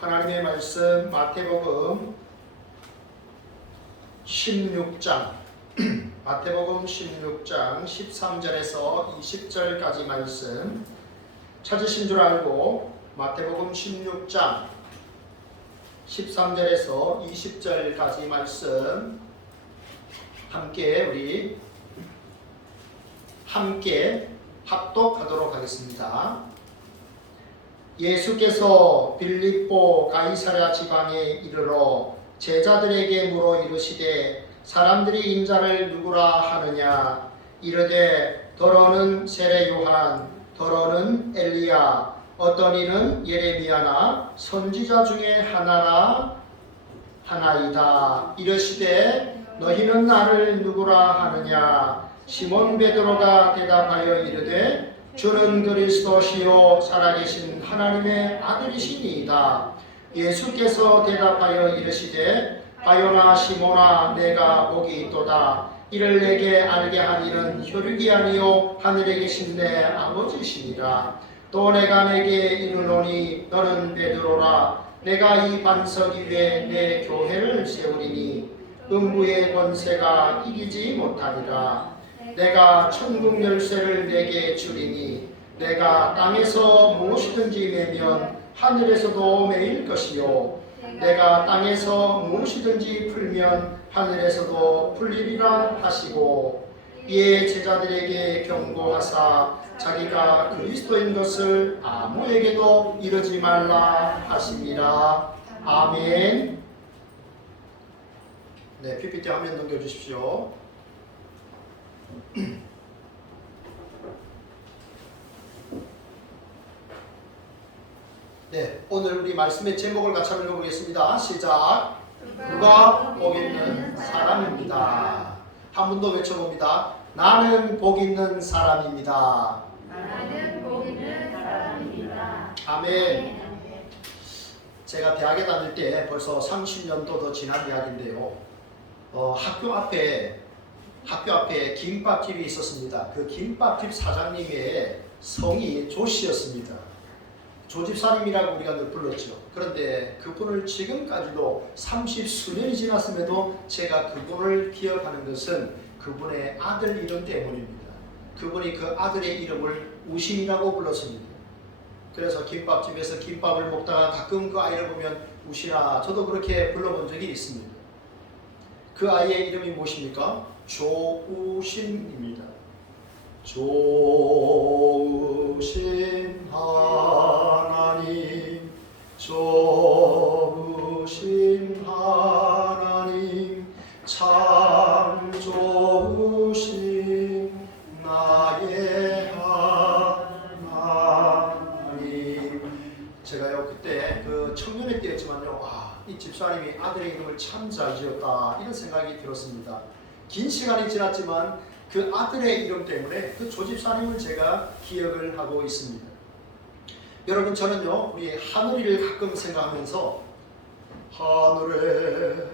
하나님의 말씀 마태복음 16장 마태복음 16장 13절에서 20절까지 말씀 찾으신 줄 알고 마태복음 16장 13절에서 20절까지 말씀 우리 함께 합독하도록 하겠습니다. 예수께서 빌립보 가이사랴 지방에 이르러 제자들에게 물어 이르시되 사람들이 인자를 누구라 하느냐. 이르되 더러는 세례 요한, 더러는 엘리야, 어떤 이는 예레미야나 선지자 중에 하나이다. 이르시되 너희는 나를 누구라 하느냐. 시몬 베드로가 대답하여 이르되 주는 그리스도시요 살아계신 하나님의 아들이시니이다. 예수께서 대답하여 이르시되 바요나 시몬아, 내가 복이 있도다. 이를 내게 알게 한 이는 혈육이 아니요 하늘에 계신 내 아버지시니라. 또 내가 내게 이르노니 너는 베드로라. 내가 이 반석 위에 내 교회를 세우리니 음부의 권세가 이기지 못하리라. 내가 천국 열쇠를 내게 주리니 내가 땅에서 무엇이든지 매면 하늘에서도 매일 것이요 내가 땅에서 무엇이든지 풀면 하늘에서도 풀리리라 하시고, 이에 제자들에게 경고하사 자기가 그리스도인 것을 아무에게도 이르지 말라 하시니라. 아멘. 네, PPT 화면 넘겨주십시오. 네, 오늘 우리 말씀의 제목을 같이 한번 읽어보겠습니다. 시작. 누가 복 있는 사람입니다. 한 번 더 외쳐봅니다. 나는 복 있는 사람입니다. 나는 복 있는 사람입니다. 아멘. 제가 대학에 다닐 때 벌써 30년도 더 지난 대학인데요. 학교 앞에 김밥집이 있었습니다. 그 김밥집 사장님의 성이 조씨였습니다. 조집사님이라고 우리가 늘 불렀죠. 그런데 그분을 지금까지도 30수년이 지났음에도 제가 그분을 기억하는 것은 그분의 아들 이름 때문입니다. 그분이 그 아들의 이름을 우신이라고 불렀습니다. 그래서 김밥집에서 김밥을 먹다가 가끔 그 아이를 보면 우신아, 저도 그렇게 불러본 적이 있습니다. 그 아이의 이름이 무엇입니까? 조우신입니다. 좋으신 하나님, 좋으신 하나님, 참 좋으신 나의 하나님. 제가요 그때 그 청년회 때였지만요, 이 집사님이 아들의 이름을 참 잘 지었다, 이런 생각이 들었습니다. 긴 시간이 지났지만 그 아들의 이름 때문에 그 조집사님을 제가 기억을 하고 있습니다. 여러분, 저는요 우리 하늘이를 가끔 생각하면서 하늘에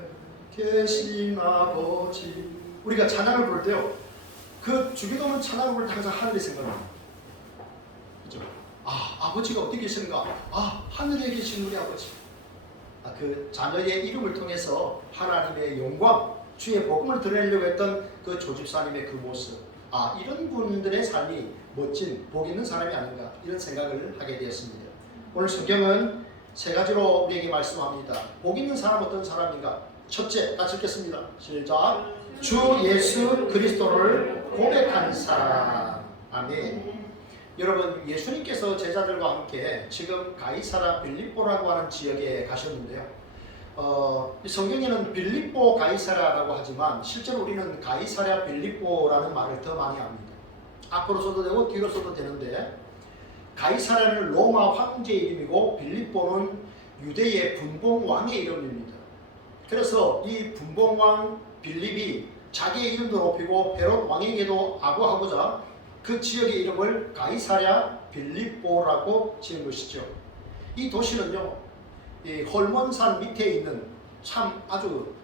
계신 아버지, 우리가 찬양을 부를 때요 그 주기도문 찬양을 부를 때 항상 하늘이 생각납니다. 그죠? 아버지가 어디 계신가? 하늘에 계신 우리 아버지. 그 자녀의 이름을 통해서 하나님의 영광, 주의 복음을 드러내려고 했던 그 조집사님의 그 모습, 이런 분들의 삶이 멋진 복 있는 사람이 아닌가, 이런 생각을 하게 되었습니다. 오늘 성경은 세 가지로 우리에게 말씀합니다. 복 있는 사람 어떤 사람인가? 첫째, 같이 읽겠습니다. 시작. 주 예수 그리스도를 고백한 사람. 아멘. 여러분, 예수님께서 제자들과 함께 지금 가이사랴 빌립보라고 하는 지역에 가셨는데요. 성경에는 빌립보 가이사랴라고 하지만 실제로 우리는 가이사랴 빌립보라는 말을 더 많이 합니다. 앞으로 써도 되고 뒤로 써도 되는데, 가이사랴는 로마 황제의 이름이고 빌립보는 유대의 분봉왕의 이름입니다. 그래서 이 분봉왕 빌립이 자기의 이름도 높이고 헤롯 왕에게도 아부하고자 그 지역의 이름을 가이사랴 빌립보라고 지은 것이죠. 이 도시는요, 이 홀몬산 밑에 있는 참 아주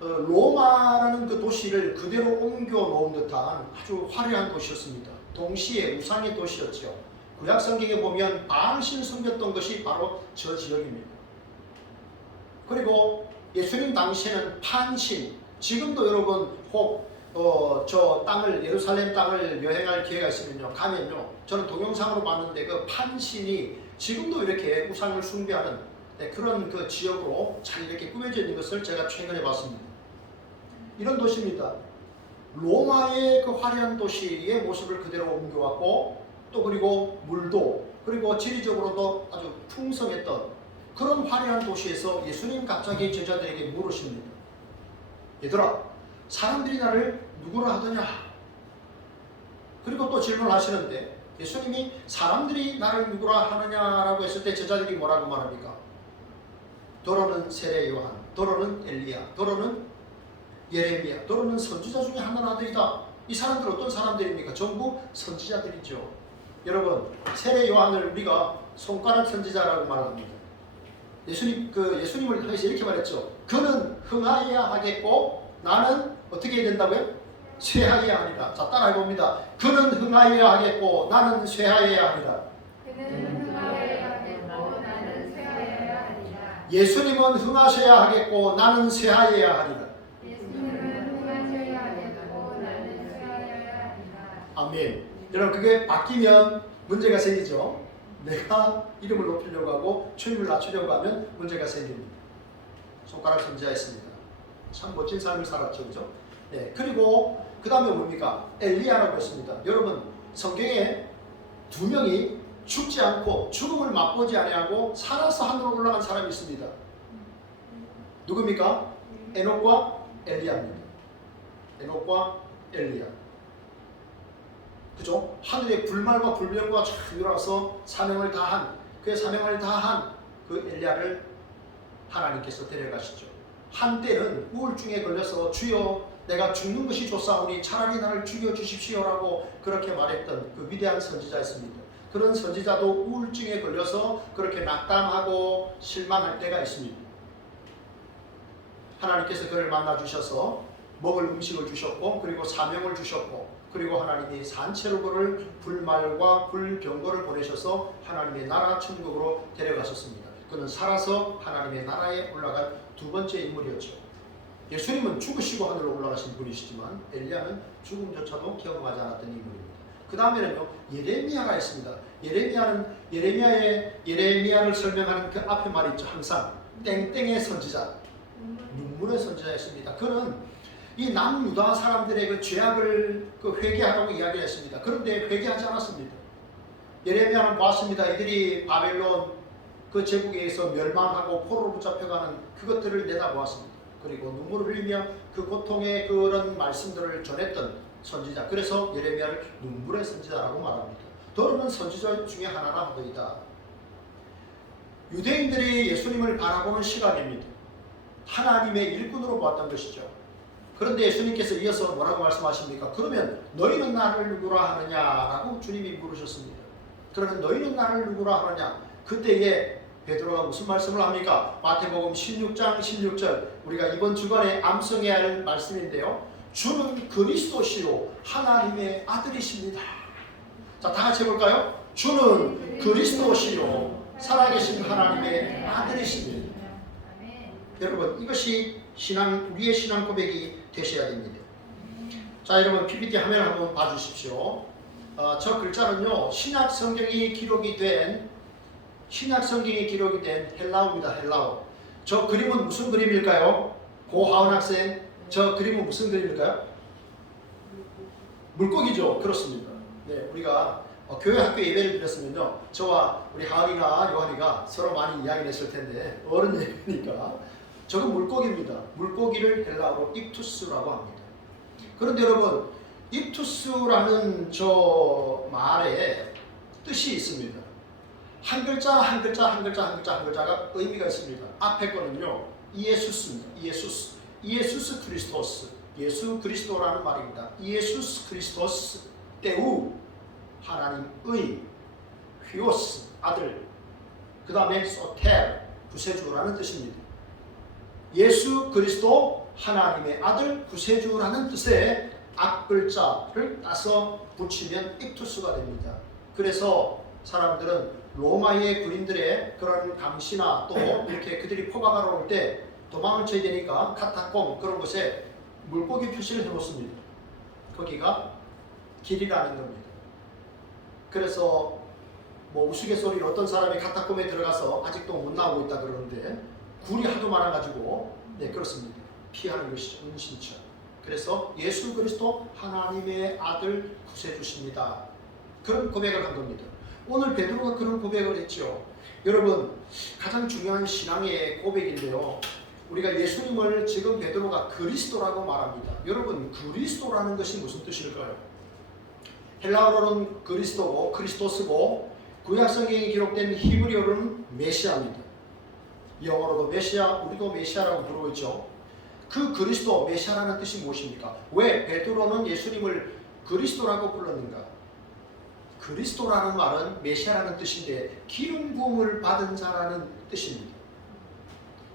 로마라는 그 도시를 그대로 옮겨 놓은 듯한 아주 화려한 도시였습니다. 동시에 우상의 도시였죠. 구약 성경에 보면 바알신 숨겼던 것이 바로 저 지역입니다. 그리고 예수님 당시에는 판신, 지금도 여러분 혹 저 땅을 예루살렘 땅을 여행할 기회가 있으면요 가면요 저는 동영상으로 봤는데 그 판신이 지금도 이렇게 우상을 숭배하는 그런 그 지역으로 잘 이렇게 꾸며져 있는 것을 제가 최근에 봤습니다. 이런 도시입니다. 로마의 그 화려한 도시의 모습을 그대로 옮겨왔고 또 그리고 물도 그리고 지리적으로도 아주 풍성했던 그런 화려한 도시에서 예수님 갑자기 제자들에게 물으십니다. 얘들아, 사람들이 나를 누구라 하더냐? 그리고 또 질문하시는데 예수님이 사람들이 나를 누구라 하느냐라고 했을 때 제자들이 뭐라고 말합니까? 더러는 세례 요한, 더러는 엘리야, 더러는 예레미야, 더러는 선지자 중에 하나는 아들이다. 이 사람들 어떤 사람들입니까? 전부 선지자들이죠. 여러분, 세례 요한을 우리가 손가락 선지자라고 말합니다. 예수님을 향해서 이렇게 말했죠. 그는 흥하여야 하겠고 나는 어떻게 해야 된다고요? 쇠하여야 하리라. 자, 따라해 봅니다. 그는 흥하여야 하겠고 나는 쇠하여야 하리라. 그는 흥하여야 하겠고 나는 쇠하여야 하리라. 예수님은 흥하셔야 하겠고 나는 쇠하여야 하리라. 예수님은 흥하셔야 하겠고 나는 쇠하여야 하리라. 아멘. 여러분, 그게 바뀌면 문제가 생기죠. 내가 이름을 높이려고 하고 주님을 낮추려고 하면 문제가 생깁니다. 손가락 선지자였습니다. 참 멋진 삶을 살았죠, 그죠? 네. 그리고 그 다음에 뭡니까? 엘리야라고 했습니다. 여러분, 성경에 두 명이 죽지 않고 죽음을 맛보지 아니하고 살아서 하늘로 올라간 사람이 있습니다. 누굽니까? 에녹과 엘리야입니다. 에녹과 엘리야. 그죠? 하늘의 불말과 불병과 쫙 일어나서 사명을 다한 그의 사명을 다한 그 엘리야를 하나님께서 데려가시죠. 한때는 우울증에 걸려서 주여 내가 죽는 것이 좋사오니 차라리 나를 죽여주십시오라고 그렇게 말했던 그 위대한 선지자였습니다. 그런 선지자도 우울증에 걸려서 그렇게 낙담하고 실망할 때가 있습니다. 하나님께서 그를 만나주셔서 먹을 음식을 주셨고 그리고 사명을 주셨고 그리고 하나님이 산채로 그를 불말과 불병거를 보내셔서 하나님의 나라 천국으로 데려가셨습니다. 그는 살아서 하나님의 나라에 올라간 두 번째 인물이었죠. 예수님은 죽으시고 하늘로 올라가신 분이시지만 엘리야는 죽음조차도 경험하지 않았던 인물입니다. 그 다음에는요 예레미야가 있습니다. 예레미야를 설명하는 그 앞에 말이 있죠. 항상 땡땡의 선지자, 눈물의 선지자였습니다. 그는 이 남유다 사람들의 그 죄악을 회개하라고 이야기를 했습니다. 그런데 회개하지 않았습니다. 예레미야는 보았습니다. 이들이 바벨론 그 제국에 의해서 멸망하고 포로로 붙잡혀가는 그것들을 내다보았습니다. 그리고 눈물을 흘리며 그 고통의 그런 말씀들을 전했던 선지자. 그래서 예레미야를 눈물의 선지자라고 말합니다. 더러는 선지자 중에 하나라 하더이다. 유대인들이 예수님을 바라보는 시각입니다. 하나님의 일꾼으로 보았던 것이죠. 그런데 예수님께서 이어서 뭐라고 말씀하십니까? 그러면 너희는 나를 누구라 하느냐라고 주님이 물으셨습니다. 그러면 너희는 나를 누구라 하느냐? 그때에 베드로가 무슨 말씀을 합니까? 마태복음 16장 16절 우리가 이번 주간에 암송해야 할 말씀인데요. 주는 그리스도시요 하나님의 아들이십니다. 자, 다 같이 해볼까요? 주는 그리스도시요 살아계신 하나님의 아들이십니다. 여러분, 이것이 우리의 신앙 고백이 되셔야 됩니다. 자, 여러분 PPT 화면 한번 봐주십시오. 저 글자는요 신약 성경이 기록이 된 헬라어입니다. 헬라어. 저 그림은 무슨 그림일까요? 고하은 학생, 저 그림은 무슨 그림일까요? 물고기죠. 그렇습니다. 네, 우리가 교회 학교 예배를 드렸으면요 저와 우리 하은이나 요한이가 서로 많이 이야기를 했을 텐데 어른 예배니까 저건 물고기입니다. 물고기를 헬라어로 입투스라고 합니다. 그런데 여러분 입투스라는 저 말에 뜻이 있습니다. 한 글자가 의미가 있습니다. 앞에 거는요 이에수스입니다. 이에수스 크리스토스, 예수 그리스도라는 말입니다. 이에수스 크리스토스 때우 하나님의 휘오스 아들, 그 다음에 소텔 구세주라는 뜻입니다. 예수 그리스도 하나님의 아들 구세주라는 뜻의 앞글자를 따서 붙이면 입투스가 됩니다. 그래서 사람들은 로마의 군인들의 그런 감시나 또 이렇게 그들이 포박하러 올 때 도망을 쳐야 되니까 카타콤 그런 곳에 물고기 표시를 해놓습니다. 거기가 길이라는 겁니다. 그래서 뭐 우스갯소리로 어떤 사람이 카타콤에 들어가서 아직도 못 나오고 있다 그러는데 굴이 하도 많아가지고 네 그렇습니다. 피하는 것이죠. 은신처. 그래서 예수 그리스도 하나님의 아들 구세주십니다. 그런 고백을 한 겁니다. 오늘 베드로가 그런 고백을 했죠. 여러분 가장 중요한 신앙의 고백인데요. 우리가 예수님을 지금 베드로가 그리스도라고 말합니다. 여러분 그리스도라는 것이 무슨 뜻일까요? 헬라어로는 그리스도고 크리스토스고 구약성경에 기록된 히브리어로는 메시아입니다. 영어로도 메시아, 우리도 메시아라고 부르고 있죠. 그 그리스도, 메시아라는 뜻이 무엇입니까? 왜 베드로는 예수님을 그리스도라고 불렀는가? 그리스도라는 말은 메시아라는 뜻인데 기름 부음을 받은 자라는 뜻입니다.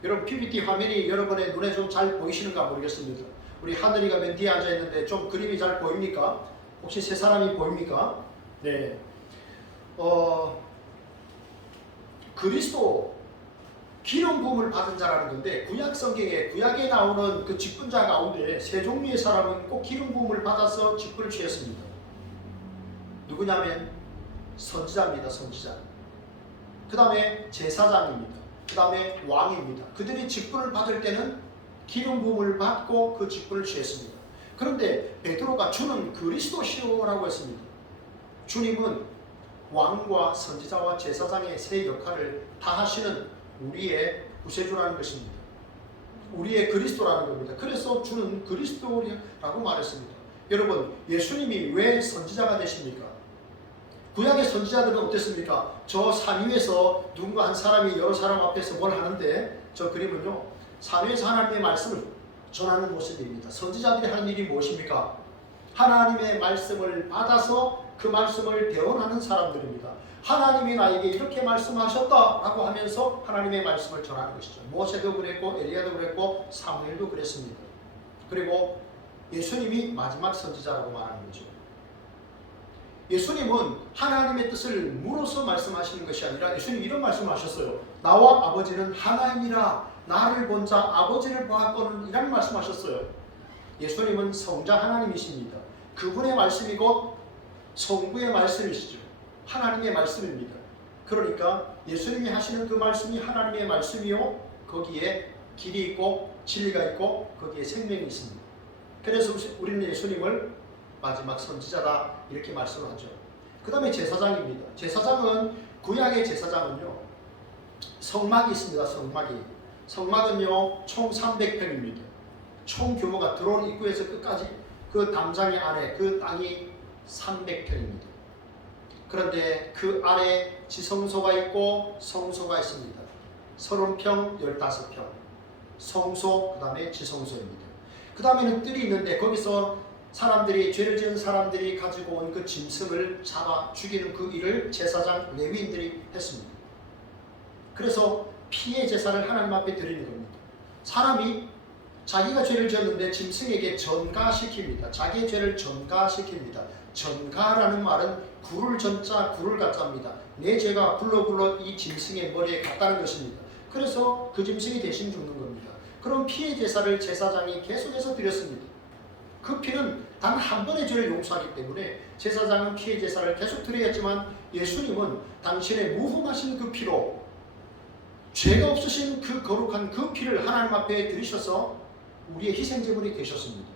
여러분 PPT 화면이 여러분의 눈에 좀 잘 보이시는가 모르겠습니다. 우리 하늘이가 맨 뒤에 앉아 있는데 좀 그림이 잘 보입니까? 혹시 세 사람이 보입니까? 네. 그리스도 기름 부음을 받은 자라는 건데 구약에 나오는 그 직분자 가운데 세 종류의 사람은 꼭 기름 부음을 받아서 직분을 취했습니다. 누구냐면 선지자입니다. 선지자. 그 다음에 제사장입니다. 그 다음에 왕입니다. 그들이 직분을 받을 때는 기름 부음을 받고 그 직분을 취했습니다. 그런데 베드로가 주는 그리스도시오라고 했습니다. 주님은 왕과 선지자와 제사장의 세 역할을 다 하시는 우리의 구세주라는 것입니다. 우리의 그리스도라는 겁니다. 그래서 주는 그리스도라고 말했습니다. 여러분 예수님이 왜 선지자가 되십니까? 구약의 선지자들은 어땠습니까? 저 산 위에서 누군가 한 사람이 여러 사람 앞에서 뭘 하는데 저 그림은요 산 위에서 하나님의 말씀을 전하는 모습입니다. 선지자들이 하는 일이 무엇입니까? 하나님의 말씀을 받아서 그 말씀을 대언하는 사람들입니다. 하나님이 나에게 이렇게 말씀하셨다라고 하면서 하나님의 말씀을 전하는 것이죠. 모세도 그랬고 엘리야도 그랬고 사무엘도 그랬습니다. 그리고 예수님이 마지막 선지자라고 말하는 거죠. 예수님은 하나님의 뜻을 물어서 말씀하시는 것이 아니라 예수님이 이런 말씀을 하셨어요. 나와 아버지는 하나이니라. 나를 본 자 아버지를 보았거늘 이라는 말씀하셨어요. 예수님은 성자 하나님이십니다. 그분의 말씀이 곧 성부의 말씀이시죠. 하나님의 말씀입니다. 그러니까 예수님이 하시는 그 말씀이 하나님의 말씀이요 거기에 길이 있고 진리가 있고 거기에 생명이 있습니다. 그래서 우리는 예수님을 마지막 선지자다 이렇게 말씀을 하죠. 그 다음에 제사장입니다. 제사장은 구약의 제사장은요 성막이 있습니다. 성막은요 총 300평입니다. 총 규모가 들어온 입구에서 끝까지 그 담장의 안에 그 땅이 300평입니다. 그런데 그 안에 지성소가 있고 성소가 있습니다. 30평, 15평. 성소, 그 다음에 지성소입니다. 그 다음에는 뜰이 있는데 거기서 죄를 지은 사람들이 가지고 온 그 짐승을 잡아 죽이는 그 일을 제사장 레위인들이 했습니다. 그래서 피의 제사를 하나님 앞에 드리는 겁니다. 사람이 자기가 죄를 지었는데 짐승에게 전가시킵니다. 자기의 죄를 전가시킵니다. 전가라는 말은 굴을 전자 굴을 가짜입니다. 내 죄가 굴러 이 짐승의 머리에 갔다는 것입니다. 그래서 그 짐승이 대신 죽는 겁니다. 그럼 피의 제사를 제사장이 계속해서 드렸습니다. 그 피는 단 한 번의 죄를 용서하기 때문에 제사장은 피의 제사를 계속 드려야지만 예수님은 당신의 무흠하신 그 피로 죄가 없으신 그 거룩한 그 피를 하나님 앞에 드리셔서 우리의 희생제물이 되셨습니다.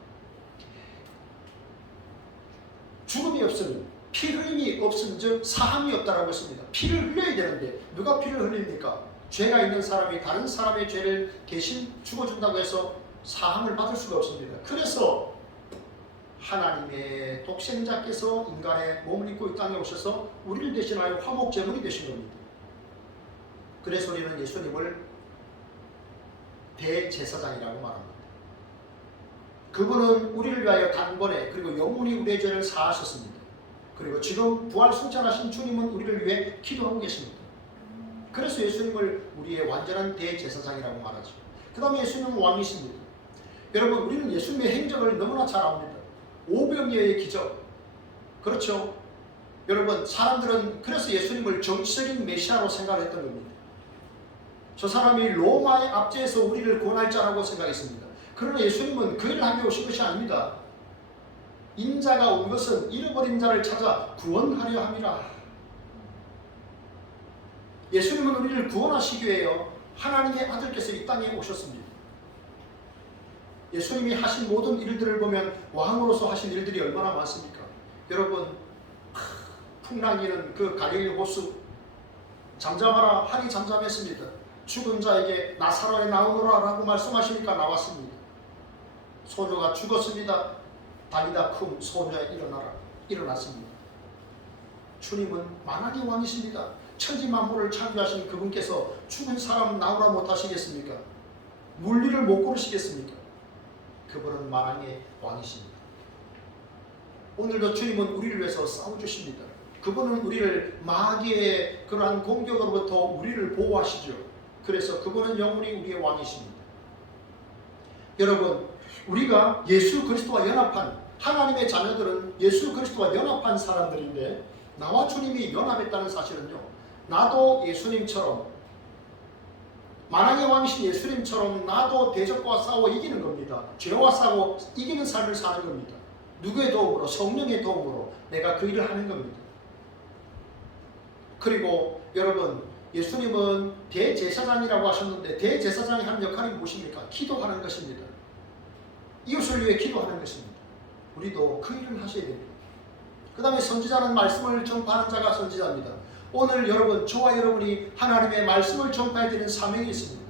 죽음이 없으면 피 흘림이 없은 즉 사함이 없다라고 했습니다. 피를 흘려야 되는데 누가 피를 흘립니까? 죄가 있는 사람이 다른 사람의 죄를 대신 죽어준다고 해서 사함을 받을 수가 없습니다. 그래서 하나님의 독생자께서 인간의 몸을 입고 이 땅에 오셔서 우리를 대신하여 화목제물이 되신 겁니다. 그래서 우리는 예수님을 대제사장이라고 말합니다. 그분은 우리를 위하여 단번에 그리고 영원히 우리의 죄를 사하셨습니다. 그리고 지금 부활 승천하신 주님은 우리를 위해 기도하고 계십니다. 그래서 예수님을 우리의 완전한 대제사장이라고 말하죠. 그 다음에 예수님은 왕이십니다. 여러분 우리는 예수님의 행적을 너무나 잘 압니다. 오병이어의 기적, 그렇죠? 여러분, 사람들은 그래서 예수님을 정치적인 메시아로 생각했던 겁니다. 저 사람이 로마의 압제에서 우리를 구원할 자라고 생각했습니다. 그러나 예수님은 그 일을 하기 오신 것이 아닙니다. 인자가 온 것은 잃어버린 자를 찾아 구원하려 함이라. 예수님은 우리를 구원하시기 위하여 하나님의 아들께서 이 땅에 오셨습니다. 예수님이 하신 모든 일들을 보면 왕으로서 하신 일들이 얼마나 많습니까? 여러분, 풍랑이는 그 갈릴리 호수, 잠잠하라 하니 잠잠했습니다. 죽은 자에게 나사로에 나오노라 라고 말씀하시니까 나왔습니다. 소녀가 죽었습니다. 다니다 쿰 소녀에 일어났습니다. 주님은 만왕의 왕이십니다. 천지 만물을 창조하신 그분께서 죽은 사람 나오라 못하시겠습니까? 물리를 못 고르시겠습니까? 그분은 만왕의 왕이십니다. 오늘도 주님은 우리를 위해서 싸워주십니다. 그분은 우리를 마귀의 그러한 공격으로부터 우리를 보호하시죠. 그래서 그분은 영원히 우리의 왕이십니다. 여러분, 우리가 예수 그리스도와 연합한 하나님의 자녀들은 예수 그리스도와 연합한 사람들인데, 나와 주님이 연합했다는 사실은요, 나도 예수님처럼, 만왕의 왕이신 예수님처럼 나도 대적과 싸워 이기는 겁니다. 죄와 싸워 이기는 삶을 사는 겁니다. 누구의 도움으로? 성령의 도움으로 내가 그 일을 하는 겁니다. 그리고 여러분, 예수님은 대제사장이라고 하셨는데, 대제사장이 하는 역할이 무엇입니까? 기도하는 것입니다. 이웃을 위해 기도하는 것입니다. 우리도 그 일을 하셔야 됩니다. 그 다음에 선지자는 말씀을 전파하는 자가 선지자입니다. 오늘 여러분, 저와 여러분이 하나님의 말씀을 전파해야 되는 사명이 있습니다.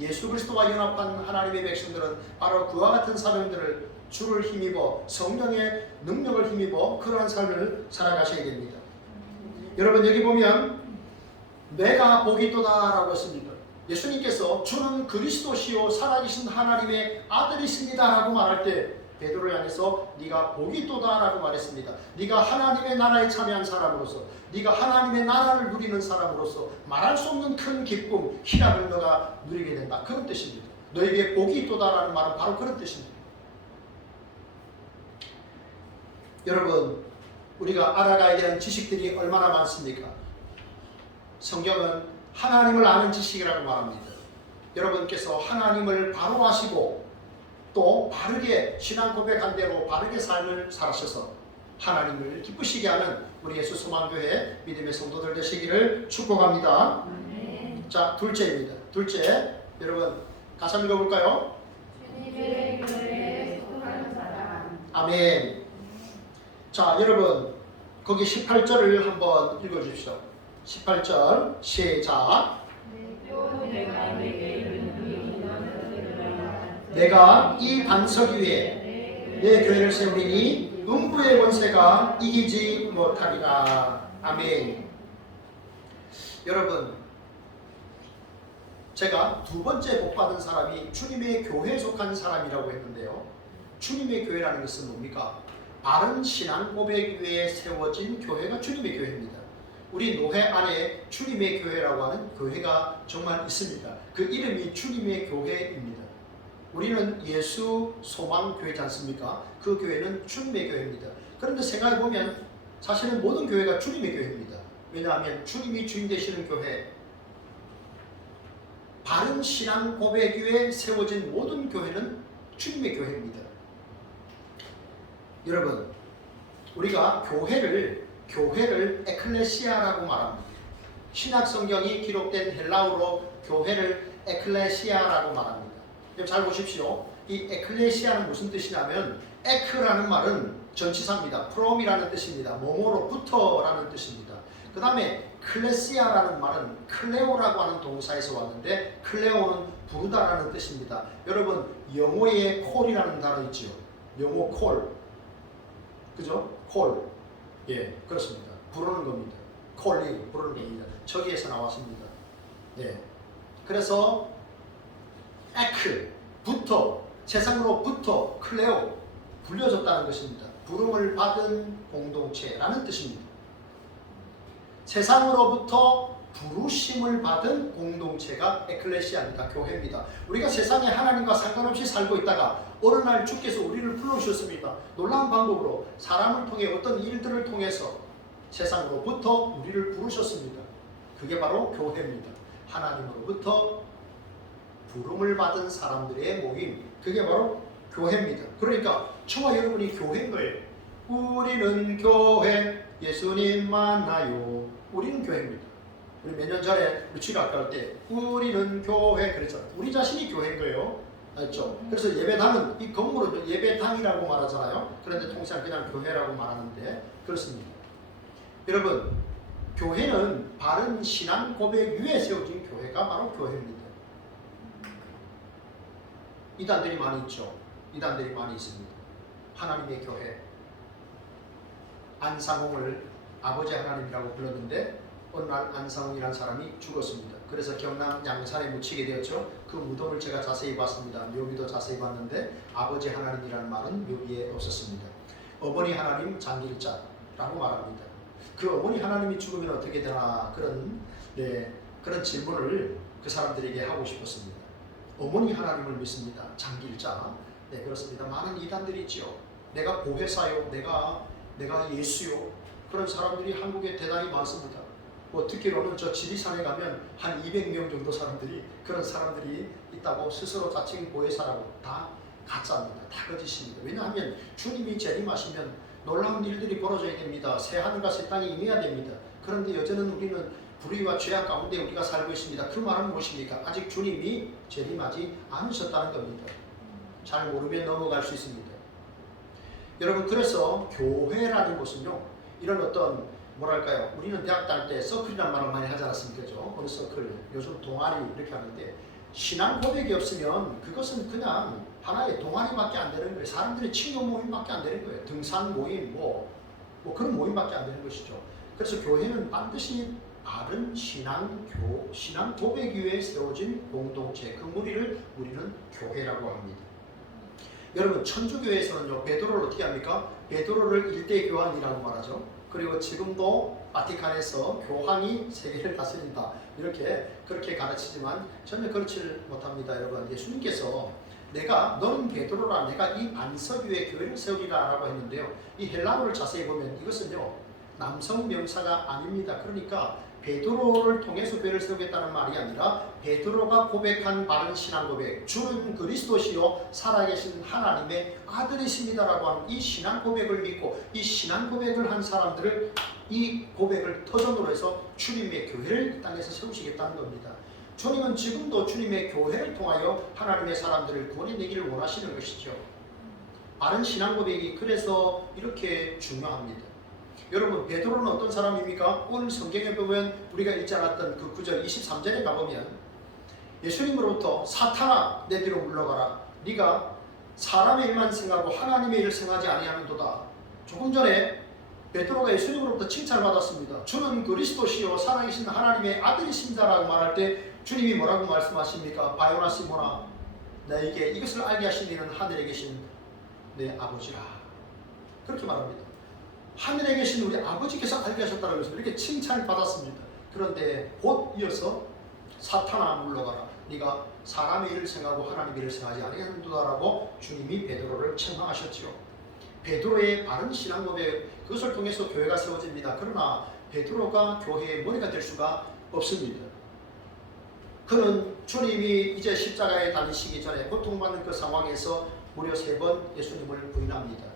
예수 그리스도와 연합한 하나님의 백성들은 바로 그와 같은 사명들을 주를 힘입어 성령의 능력을 힘입어 그러한 삶을 살아가셔야 됩니다. 여러분, 여기 보면 내가 복이 있도다 라고 했습니다. 예수님께서 주는 그리스도시요 살아계신 하나님의 아들이십니다 라고 말할 때 베드로를 향해서 네가 복이 있도다 라고 말했습니다. 네가 하나님의 나라에 참여한 사람으로서, 네가 하나님의 나라를 누리는 사람으로서 말할 수 없는 큰 기쁨, 희락을 너가 누리게 된다, 그런 뜻입니다. 너에게 복이 있도다 라는 말은 바로 그런 뜻입니다. 여러분, 우리가 알아가야 되는 지식들이 얼마나 많습니까? 성경은 하나님을 아는 지식이라고 말합니다. 여러분께서 하나님을 바로 아시고 또 바르게 신앙 고백한 대로 바르게 삶을 살아셔서 하나님을 기쁘시게 하는 우리 예수 소망교회 믿음의 성도들 되시기를 축복합니다. 자, 둘째입니다. 둘째, 여러분 가사 읽어볼까요? 주님의 교회에 속하는 사람. 아멘. 자, 여러분 거기 18절을 한번 읽어주십시오. 18절 시작. 또 내가 내게 이르노니 너는 들으라. 내가 이 반석 위에 내 교회를 세우리니 음부의 권세가 이기지 못하리라. 아멘. 여러분, 제가 두 번째 복받은 사람이 주님의 교회에 속한 사람이라고 했는데요, 주님의 교회라는 것은 뭡니까? 바른 신앙 고백 위에 세워진 교회가 주님의 교회입니다. 우리 노회 안에 주님의 교회라고 하는 교회가 정말 있습니다. 그 이름이 주님의 교회입니다. 우리는 예수 소망 교회지 않습니까? 그 교회는 주님의 교회입니다. 그런데 생각해보면 사실은 모든 교회가 주님의 교회입니다. 왜냐하면 주님이 주인 되시는 교회, 바른 신앙 고백 위에 세워진 모든 교회는 주님의 교회입니다. 여러분, 우리가 교회를 에클레시아라고 말합니다. 신약 성경이 기록된 헬라어로 교회를 에클레시아라고 말합니다. 잘 보십시오. 이 에클레시아는 무슨 뜻이냐면, 에크라는 말은 전치사입니다. 프롬이라는 뜻입니다. 뭐뭐로부터라는 뜻입니다. 그 다음에 클레시아라는 말은 클레오라고 하는 동사에서 왔는데, 클레오는 부르다라는 뜻입니다. 여러분, 영어에 콜이라는 단어 있죠. 영어 콜, 그죠? 콜, 예, 그렇습니다. 부르는 겁니다. 콜이 부르는 겁니다. 저기에서 나왔습니다. 예, 그래서 에크, 부터, 세상으로부터 클레오, 불려졌다는 것입니다. 부름을 받은 공동체라는 뜻입니다. 세상으로부터 부르심을 받은 공동체가 에클레시아입니다. 교회입니다. 우리가 세상에 하나님과 상관없이 살고 있다가 어느 날 주께서 우리를 불러주셨습니다. 놀라운 방법으로 사람을 통해 어떤 일들을 통해서 세상으로부터 우리를 부르셨습니다. 그게 바로 교회입니다. 하나님으로부터 부름을 받은 사람들의 모임, 그게 바로 교회입니다. 그러니까 저와 여러분이 교회인 거예요. 우리는 교회, 예수님 만나요. 우리는 교회입니다. 우리 몇 년 전에 우리 주일학교 할 때 우리는 교회 그랬잖아요. 우리 자신이 교회인 거예요. 알죠? 그래서 예배당은 이 건물을 예배당이라고 말하잖아요. 그런데 통상 그냥 교회라고 말하는데 그렇습니다. 여러분, 교회는 바른 신앙 고백 위에 세워진 교회가 바로 교회입니다. 이단들이 많이 있죠. 이단들이 많이 있습니다. 하나님의 교회. 안상홍을 아버지 하나님이라고 불렀는데 어느 날 안상홍이라는 사람이 죽었습니다. 그래서 경남 양산에 묻히게 되었죠. 그 무덤을 제가 자세히 봤습니다. 묘비도 자세히 봤는데 아버지 하나님이라는 말은 묘비에 없었습니다. 어머니 하나님 장길자라고 말합니다. 그 어머니 하나님이 죽으면 어떻게 되나 그런 질문을 그 사람들에게 하고 싶었습니다. 어머니 하나님을 믿습니다. 장길자. 네, 그렇습니다. 많은 이단들이 있죠. 내가 보혜사요. 내가 예수요. 그런 사람들이 한국에 대단히 많습니다. 듣기로는 저 지리산에 가면 한 200명 정도 그런 사람들이 있다고 스스로 자칭 보혜사라고. 다 가짜입니다. 다 거짓입니다. 왜냐하면 주님이 재림하시면 놀라운 일들이 벌어져야 됩니다. 새 하늘과 새 땅이 임해야 됩니다. 그런데 여전히 우리는 불의와 죄악 가운데 우리가 살고 있습니다. 그 말은 무엇입니까? 아직 주님이 재림하지 않으셨다는 겁니다. 잘 모르면 넘어갈 수 있습니다. 여러분, 그래서 교회라는 것은요, 이런 어떤 뭐랄까요, 우리는 대학 다닐 때 서클이라는 말을 많이 하지 않았습니까? 그죠? 어느 서클, 요즘 동아리 이렇게 하는데 신앙 고백이 없으면 그것은 그냥 하나의 동아리밖에 안 되는 거예요. 사람들의 친교 모임밖에 안 되는 거예요. 등산 모임, 뭐 그런 모임밖에 안 되는 것이죠. 그래서 교회는 반드시 바른 신앙 고백 위에 세워진 공동체, 그 무리를 우리는 교회라고 합니다. 여러분, 천주교에서는요, 베드로를 어떻게 합니까? 베드로를 일대 교황이라고 말하죠. 그리고 지금도 바티칸에서 교황이 세계를 다스린다, 그렇게 가르치지만 전혀 그렇지 못합니다. 여러분, 예수님께서 너는 베드로라, 내가 이 반석 위에 교회를 세우리라 라고 했는데요, 이 헬라어를 자세히 보면 이것은요, 남성 명사가 아닙니다. 그러니까 베드로를 통해서 교회를 세우겠다는 말이 아니라 베드로가 고백한 바른 신앙 고백, 주는 그리스도시요 살아계신 하나님의 아들이십니다라고 하는 이 신앙 고백을 믿고 이 신앙 고백을 한 사람들을, 이 고백을 터전으로 해서 주님의 교회를 이 땅에서 세우시겠다는 겁니다. 주님은 지금도 주님의 교회를 통하여 하나님의 사람들을 구원해내기를 원하시는 것이죠. 바른 신앙 고백이 그래서 이렇게 중요합니다. 여러분, 베드로는 어떤 사람입니까? 오늘 성경에 보면 우리가 읽지 않았던 그 9절 23절에 가보면 예수님으로부터 사탄아 내 뒤로 물러가라, 네가 사람의 일만 생각하고 하나님의 일을 생각하지 아니하는도다. 조금 전에 베드로가 예수님으로부터 칭찬을 받았습니다. 주는 그리스도시요 살아계신 하나님의 아들이십니다라고 말할 때 주님이 뭐라고 말씀하십니까? 바요나 시모나, 너에게 이것을 알게 하신 이는 하늘에 계신 내 아버지라. 그렇게 말합니다. 하늘에 계신 우리 아버지께서 알게 하셨다고 해서 이렇게 칭찬을 받았습니다. 그런데 곧 이어서 사탄아 물러가라, 네가 사람의 일을 생각하고 하나님의 일을 생각하지 아니하는도다라고 주님이 베드로를 책망하셨지요. 베드로의 바른 신앙 고백, 그것을 통해서 교회가 세워집니다. 그러나 베드로가 교회의 머리가 될 수가 없습니다. 그는 주님이 이제 십자가에 달리시기 전에 고통받는 그 상황에서 무려 3번 예수님을 부인합니다.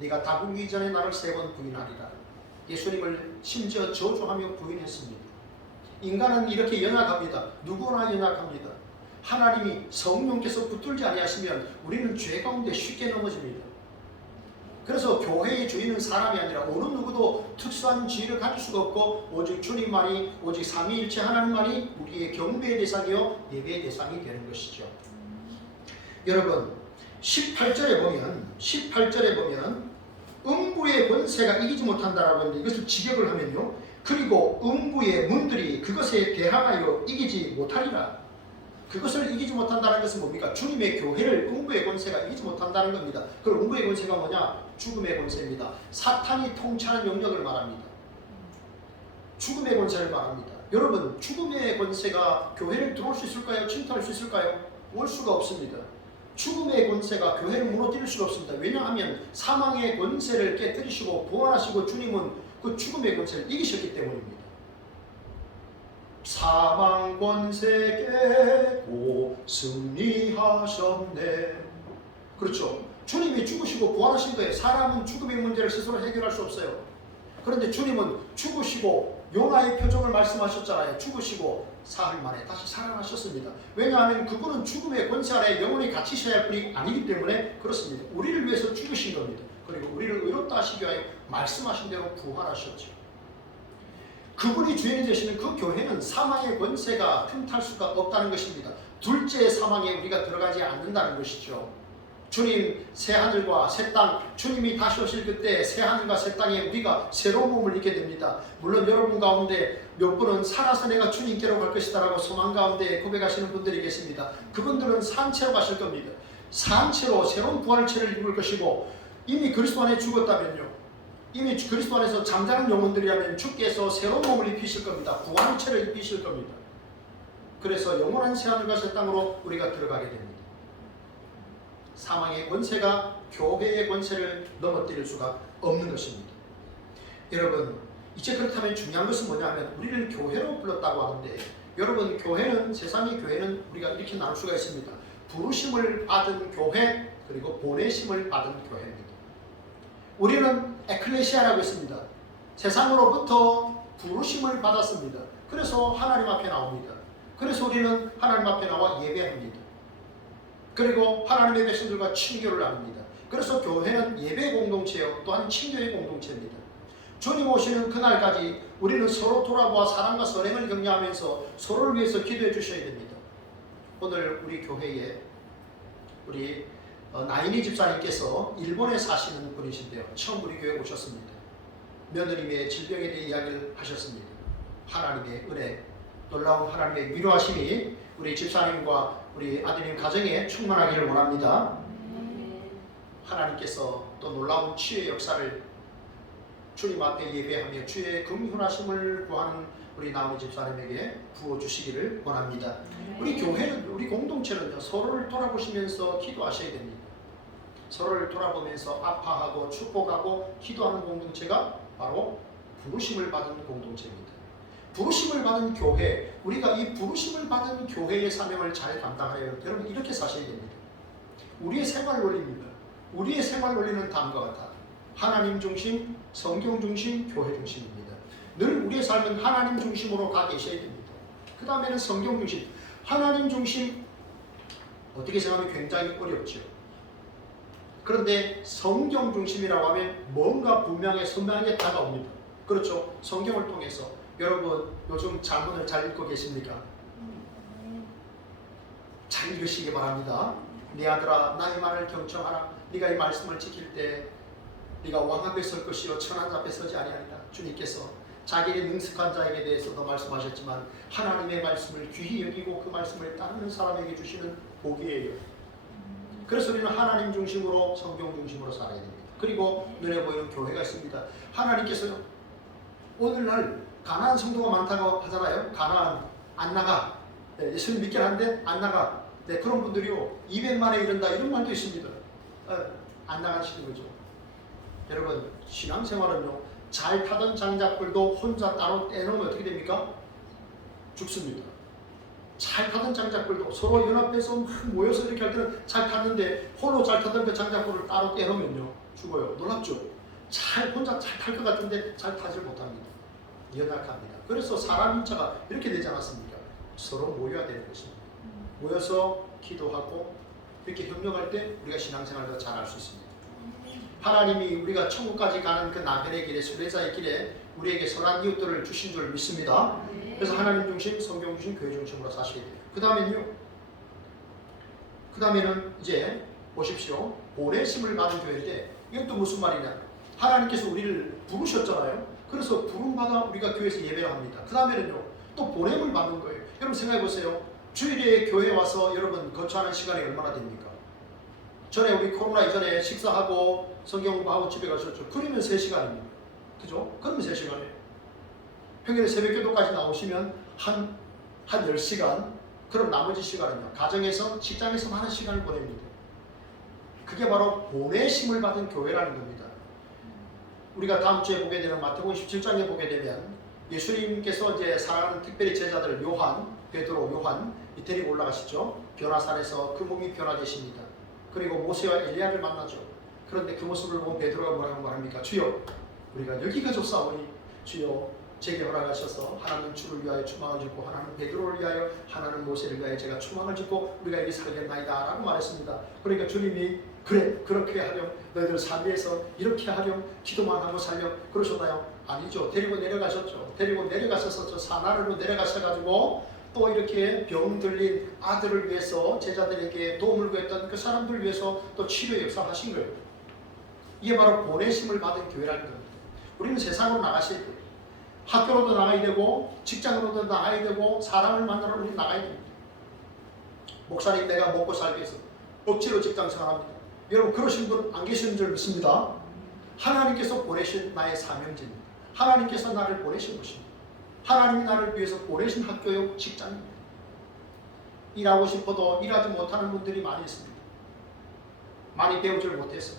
네가 다구기 전에 나를 3번 부인하리라. 예수님을 심지어 저주하며 부인했습니다. 인간은 이렇게 연약합니다. 누구나 연약합니다. 하나님이 성령께서 붙들지 아니하시면 우리는 죄 가운데 쉽게 넘어집니다. 그래서 교회의 주인은 사람이 아니라 어느 누구도 특수한 지혜를 가질 수가 없고 오직 주님만이, 오직 삼위일체 하나님만이 우리의 경배의 대상이요 예배의 대상이 되는 것이죠. 여러분, 18절에 보면 음부의 권세가 이기지 못한다라고 하는데 이것을 직역을 하면요, 그리고 음부의 문들이 그것에 대항하여 이기지 못하리라. 그것을 이기지 못한다는 것은 뭡니까? 주님의 교회를 음부의 권세가 이기지 못한다는 겁니다. 그 음부의 권세가 뭐냐? 죽음의 권세입니다. 사탄이 통치하는 영역을 말합니다. 죽음의 권세를 말합니다. 여러분, 죽음의 권세가 교회를 들어올 수 있을까요? 침투할 수 있을까요? 올 수가 없습니다. 죽음의 권세가 교회를 무너뜨릴 수가 없습니다. 왜냐하면 사망의 권세를 깨뜨리시고 부활하시고 주님은 그 죽음의 권세를 이기셨기 때문입니다. 사망 권세 깨고 승리하셨네. 그렇죠. 주님이 죽으시고 부활하신 거예요. 사람은 죽음의 문제를 스스로 해결할 수 없어요. 그런데 주님은 죽으시고 요나의 표적을 말씀하셨잖아요. 죽으시고 사흘 만에 다시 살아나셨습니다. 왜냐하면 그분은 죽음의 권세 아래 영원히 갇히셔야 할 분이 아니기 때문에 그렇습니다. 우리를 위해서 죽으신 겁니다. 그리고 우리를 의롭다 하시기 위하여 말씀하신 대로 부활하셨죠. 그분이 주인이 되시는 그 교회는 사망의 권세가 틈탈 수가 없다는 것입니다. 둘째 사망에 우리가 들어가지 않는다는 것이죠. 주님 새하늘과 새 땅, 주님이 다시 오실 그때 새하늘과 새 땅에 우리가 새로운 몸을 입게 됩니다. 물론 여러분 가운데 몇 분은 살아서 내가 주님께로 갈 것이다 라고 소망 가운데 고백하시는 분들이 계십니다. 그분들은 산채로 가실 겁니다. 산채로 새로운 부활체를 입을 것이고, 이미 그리스도 안에 죽었다면요, 이미 그리스도 안에서 잠자는 영혼들이라면 주께서 새로운 몸을 입히실 겁니다. 부활체를 입히실 겁니다. 그래서 영원한 새하늘과 새 땅으로 우리가 들어가게 됩니다. 사망의 권세가 교회의 권세를 넘어뜨릴 수가 없는 것입니다. 여러분, 이제 그렇다면 중요한 것은 뭐냐면 우리를 교회로 불렀다고 하는데, 여러분, 교회는, 세상의 교회는 우리가 이렇게 나눌 수가 있습니다. 부르심을 받은 교회, 그리고 보내심을 받은 교회입니다. 우리는 에클레시아라고 있습니다. 세상으로부터 부르심을 받았습니다. 그래서 하나님 앞에 나옵니다. 그래서 우리는 하나님 앞에 나와 예배합니다. 그리고 하나님의 백성들과 친교를 나눕니다. 그래서 교회는 예배 공동체요, 또한 친교의 공동체입니다. 주님 오시는 그날까지 우리는 서로 돌아보아 사랑과 선행을 격려하면서 서로를 위해서 기도해 주셔야 됩니다. 오늘 우리 교회에 우리 나인이 집사님께서 일본에 사시는 분이신데요, 처음 우리 교회에 오셨습니다. 며느님의 질병에 대해 이야기를 하셨습니다. 하나님의 은혜, 놀라운 하나님의 위로하심이 우리 집사님과 우리 아드님 가정에 충만하기를 원합니다. 하나님께서 또 놀라운 치유의 역사를 주님 앞에 예배하며 주의 긍휼하심을 구하는 우리 나은이 집사님에게 부어주시기를 원합니다. 우리 교회는, 우리 공동체는요, 서로를 돌아보시면서 기도하셔야 됩니다. 서로를 돌아보면서 아파하고 축복하고 기도하는 공동체가 바로 부르심을 받은 공동체입니다. 부르심을 받은 교회, 우리가 이 부르심을 받은 교회의 사명을 잘 감당하려면 여러분 이렇게 사셔야 됩니다. 우리의 생활 논리입니다. 우리의 생활 논리는 다음과 같아. 하나님 중심, 성경 중심, 교회 중심입니다. 늘 우리의 삶은 하나님 중심으로 가 계셔야 됩니다. 그 다음에는 성경 중심. 하나님 중심, 어떻게 생각하면 굉장히 어렵죠. 그런데 성경 중심이라고 하면 뭔가 분명히 선명하게 다가옵니다. 그렇죠? 성경을 통해서. 여러분 요즘 잠언을 잘 읽고 계십니까? 잘 읽으시기 바랍니다. 네 아들아, 나의 말을 경청하라. 네가 이 말씀을 지킬 때 네가 왕 앞에 설 것이요 천한 앞에 서지 아니하리라. 주님께서 자기의 능숙한 자에게 대해서도 말씀하셨지만 하나님의 말씀을 귀히 여기고 그 말씀을 따르는 사람에게 주시는 복이에요. 그래서 우리는 하나님 중심으로, 성경 중심으로 살아야 됩니다. 그리고 눈에 보이는 교회가 있습니다. 하나님께서 오늘날 가난한 성도가 많다고 하잖아요. 가난한, 안 나가. 네, 예수님 믿긴 한데 안 나가. 네, 그런 분들이요 200만에 이른다 이런 말도 있습니다. 안 나가시는 거죠. 여러분, 신앙생활은요, 잘 타던 장작불도 혼자 따로 떼놓으면 어떻게 됩니까? 죽습니다. 잘 타던 장작불도 서로 연합해서 모여서 이렇게 할 때는 잘 탔는데 홀로 잘 타던 그 장작불을 따로 떼놓으면요 죽어요. 놀랍죠? 혼자 잘 탈 것 같은데 잘 타질 못합니다. 연약합니다. 그래서 사람 인자가 이렇게 되지 않았습니까? 서로 모여야 되는 것입니다. 모여서 기도하고 이렇게 협력할 때 우리가 신앙생활도 잘 할 수 있습니다. 하나님이 우리가 천국까지 가는 그 나그네 길에, 순례자의 길에 우리에게 선한 이웃들을 주신 줄 믿습니다. 그래서 하나님 중심, 성경 중심, 교회 중심으로 사셔야 돼요. 그 다음에는 이제 보십시오. 보내심을 받은 교회인데 이건 또 무슨 말이냐? 하나님께서 우리를 부르셨잖아요. 그래서 부름받아 우리가 교회에서 예배를 합니다. 그 다음에는요, 또 보냄을 받는 거예요. 여러분 생각해 보세요. 주일에 교회에 와서 여러분 거처하는 시간이 얼마나 됩니까? 전에 우리 코로나 이전에 식사하고 성경 공부하고 집에 가셨죠. 그러면 3시간입니다. 그죠? 그러면 3시간이에요. 평일에 새벽기도까지 나오시면 한 10시간, 그럼 나머지 시간은요, 가정에서, 직장에서 많은 시간을 보냅니다. 그게 바로 보내심을 받은 교회라는 겁니다. 우리가 다음 주에 보게 되는 마태복음 17장에 보게 되면 예수님께서 이제 사랑하는 특별히 제자들 요한, 베드로, 요한 데리고 올라가시죠. 변화산에서 그 몸이 변화되십니다. 그리고 모세와 엘리야를 만나죠. 그런데 그 모습을 본 베드로가 뭐라고 말합니까? 주여, 우리가 여기가 좋사오니 주여 제게 허락하셔서 하나는 주를 위하여 추망을 짓고 하나는 베드로를 위하여 하나는 모세를 위하여 제가 추망을 짓고 우리가 여기 살겠나이다 라고 말했습니다. 그러니까 주님이 그래 그렇게 하렴, 너희들 삶에서 이렇게 하렴, 기도만 하고 살렴 그러셨나요? 아니죠. 데리고 내려가셨죠. 데리고 내려가셔서 저 산 아래로 내려가셔가지고 또 이렇게 병 들린 아들을 위해서 제자들에게 도움을 구했던 그 사람들 위해서 또 치료 역사하신 거예요. 이게 바로 보내심을 받은 교회라는 겁니다. 우리는 세상으로 나가셔야 돼요. 학교로도 나가야 되고 직장으로도 나가야 되고 사람을 만나러 우리 나가야 됩니다. 목사님 내가 먹고 살기 위해서 억지로 직장 생활합니다. 여러분 그러신 분 안 계시는 줄 믿습니다. 하나님께서 보내신 나의 사명제입니다. 하나님께서 나를 보내신 것입니다. 하나님이 나를 위해서 보내신 학교요 직장입니다. 일하고 싶어도 일하지 못하는 분들이 많이 있습니다. 많이 배우지를 못해서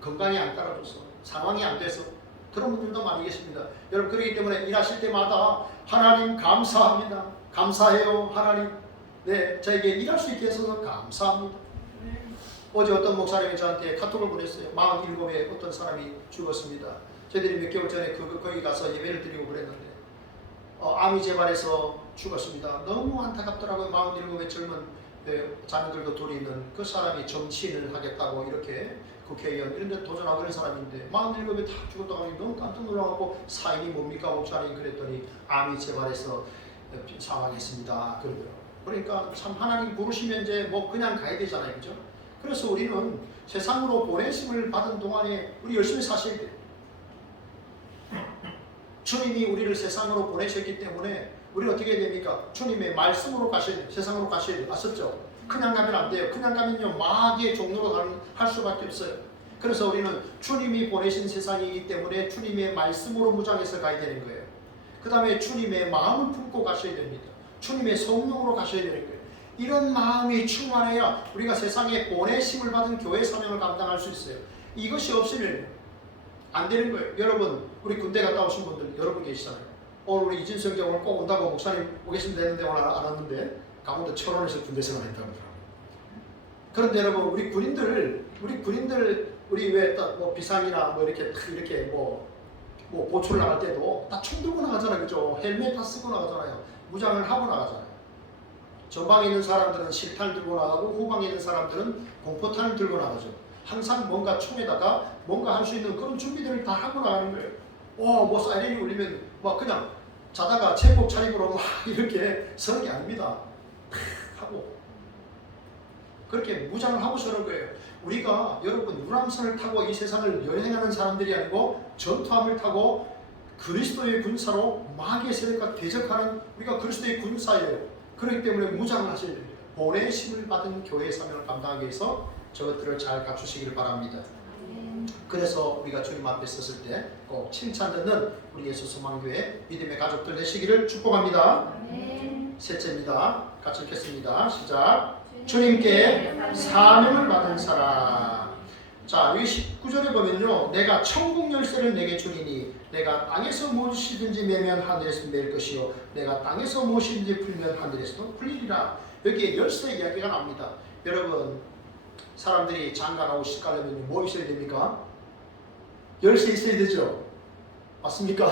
건강이 안 따라줘서 상황이 안 돼서 그런 분들도 많이 계십니다. 여러분 그렇기 때문에 일하실 때마다 하나님 감사합니다. 감사해요 하나님. 네, 저에게 일할 수 있게 해서 감사합니다. 어제 어떤 목사님이 저한테 카톡을 보냈어요. 47에 어떤 사람이 죽었습니다. 저희들이 몇 개월 전에 거기 가서 예배를 드리고 그랬는데 암이 재발해서 죽었습니다. 너무 안타깝더라고요. 47의 젊은 자녀들도 둘이 있는 그 사람이 정치인을 하겠다고 이렇게 국회의원 이런 데 도전하고 그런 사람인데 47에 다 죽었다고 하니 너무 깜짝 놀라갖고 사인이 뭡니까 목사님 그랬더니 암이 재발해서 사망했습니다 그러더라고요. 그러니까 참 하나님 부르시면 이제 뭐 그냥 가야 되잖아요. 그죠? 그래서 우리는 세상으로 보내심을 받은 동안에 우리 열심히 사셔야 돼요. 주님이 우리를 세상으로 보내셨기 때문에 우리는 어떻게 해야 됩니까? 주님의 말씀으로 가셔야 돼요. 세상으로 가셔야 돼요. 아셨죠? 그냥 가면 안 돼요. 그냥 가면요 마귀의 종로로 할 수밖에 없어요. 그래서 우리는 주님이 보내신 세상이기 때문에 주님의 말씀으로 무장해서 가야 되는 거예요. 그 다음에 주님의 마음을 품고 가셔야 됩니다. 주님의 성령으로 가셔야 되는 거예요. 이런 마음이 충만해야 우리가 세상에 보내심을 받은 교회 사명을 감당할 수 있어요. 이것이 없으면 안 되는 거예요. 여러분 우리 군대 갔다 오신 분들 여러분 계시잖아요. 오늘 우리 이진수 형제 오늘 꼭 온다고 목사님 오겠으면 되는데 오늘 안 왔는데 강원도 철원에서 군대 생활했다고 그러더라고요. 그런데 여러분 우리 군인들 우리 왜 뭐 비상이나 뭐 이렇게 뭐 보초를 나갈 때도 다 총 들고 나가잖아요. 그죠? 헬멧 다 쓰고 나가잖아요. 무장을 하고 나가잖아요. 전방에 있는 사람들은 실탄을 들고 나가고 후방에 있는 사람들은 공포탄을 들고 나가죠. 항상 뭔가 총에다가 뭔가 할 수 있는 그런 준비들을 다 하고 나가는 거예요. 뭐 사이렌이 울리면 막 그냥 자다가 제복 차림으로 막 이렇게 서는 게 아닙니다. 하고 그렇게 무장을 하고 서는 거예요. 우리가 여러분 유람선을 타고 이 세상을 여행하는 사람들이 아니고 전투함을 타고 그리스도의 군사로 마귀의 세력과 대적하는 우리가 그리스도의 군사예요. 그렇기 때문에 무장을 하셔야 됩니다. 보내심을 받은 교회의 사명을 감당하기 위해서 저것들을 잘 갖추시기를 바랍니다. 그래서 우리가 주님 앞에 섰을 때 꼭 칭찬 듣는 우리 예수 소망교회 믿음의 가족들 되시기를 축복합니다. 셋째입니다. 같이 읽겠습니다. 시작. 주님께 사명을 받은 사람. 자, 여기 19절에 보면요. 내가 천국 열쇠를 내게 주리니 내가 땅에서 무엇이든지 매면 하늘에서 매일 것이요 내가 땅에서 무엇이든지 풀면 하늘에서도 풀리리라. 여기에 열쇠 이야기가 나옵니다. 여러분 사람들이 장가가고 시집가려면 뭐 있어야 됩니까? 열쇠 있어야 되죠. 맞습니까?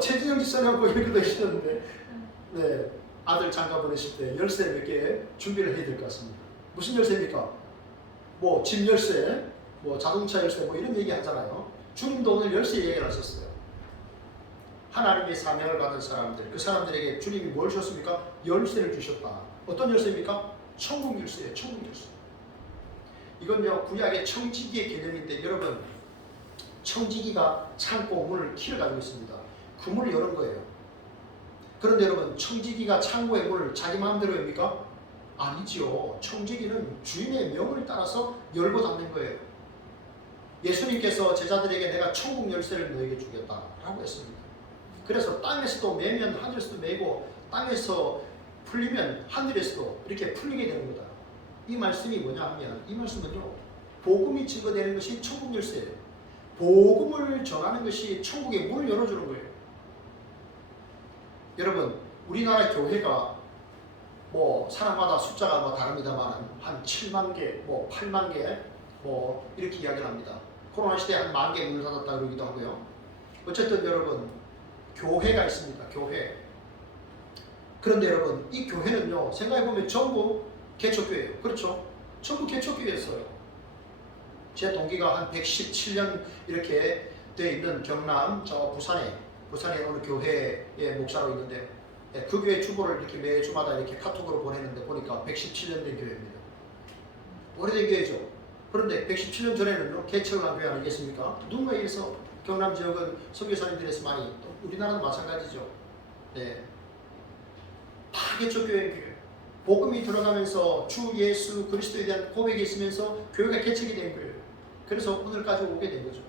최진영 지사님하고 이렇게 되시는데 네, 아들 장가 보내실 때 열쇠 몇 개 준비를 해야 될 것 같습니다. 무슨 열쇠입니까? 뭐 집 열쇠, 뭐 자동차 열쇠 뭐 이런 얘기 하잖아요. 주님도 오늘 열쇠 얘기를 하셨어요. 하나님의 사명을 받은 사람들, 그 사람들에게 주님이 뭘 주셨습니까? 열쇠를 주셨다. 어떤 열쇠입니까? 천국 열쇠예요. 천국 열쇠. 이건요 구약의 청지기의 개념인데 여러분 청지기가 창고 문을 키를 가지고 있습니다. 그 문을 여는 거예요. 그런데 여러분 청지기가 창고의 문을 자기 마음대로 엽니까? 아니지요. 청지기는 주인의 명을 따라서 열고 닫는 거예요. 예수님께서 제자들에게 내가 천국 열쇠를 너에게 주겠다라고 했습니다. 그래서 땅에서도 매면 하늘에서도 매고 땅에서 풀리면 하늘에서도 이렇게 풀리게 되는 거다. 이 말씀이 뭐냐 하면 이 말씀은요 복음이 증거되는 것이 천국 열쇠예요. 복음을 전하는 것이 천국의 문을 열어주는 거예요. 여러분, 우리나라 교회가 뭐 사람마다 숫자가 뭐 다릅니다만 한 7만 개, 뭐 8만 개, 뭐 이렇게 이야기를 합니다. 코로나 시대에 한 1만 개 문을 닫았다 그러기도 하고요. 어쨌든 여러분, 교회가 있습니다. 교회. 그런데 여러분, 이 교회는요, 생각해보면 전부 개척교회예요. 그렇죠? 전부 개척교회였어요. 제 동기가 한 117년 이렇게 돼 있는 경남 저 부산에 어느 교회의 목사로 있는데, 그 교회 주보를 이렇게 매주마다 이렇게 카톡으로 보내는데 보니까 117년 된 교회입니다. 오래된 교회죠. 그런데 117년 전에는 개척을 한 교회 아니겠습니까? 누군가에 의해서 경남 지역은 선교사님들에서 많이, 또 우리나라도 마찬가지죠. 네. 다 개척교회인 교회. 복음이 들어가면서 주 예수 그리스도에 대한 고백이 있으면서 교회가 개척이 된 거예요. 그래서 오늘까지 오게 된 거죠.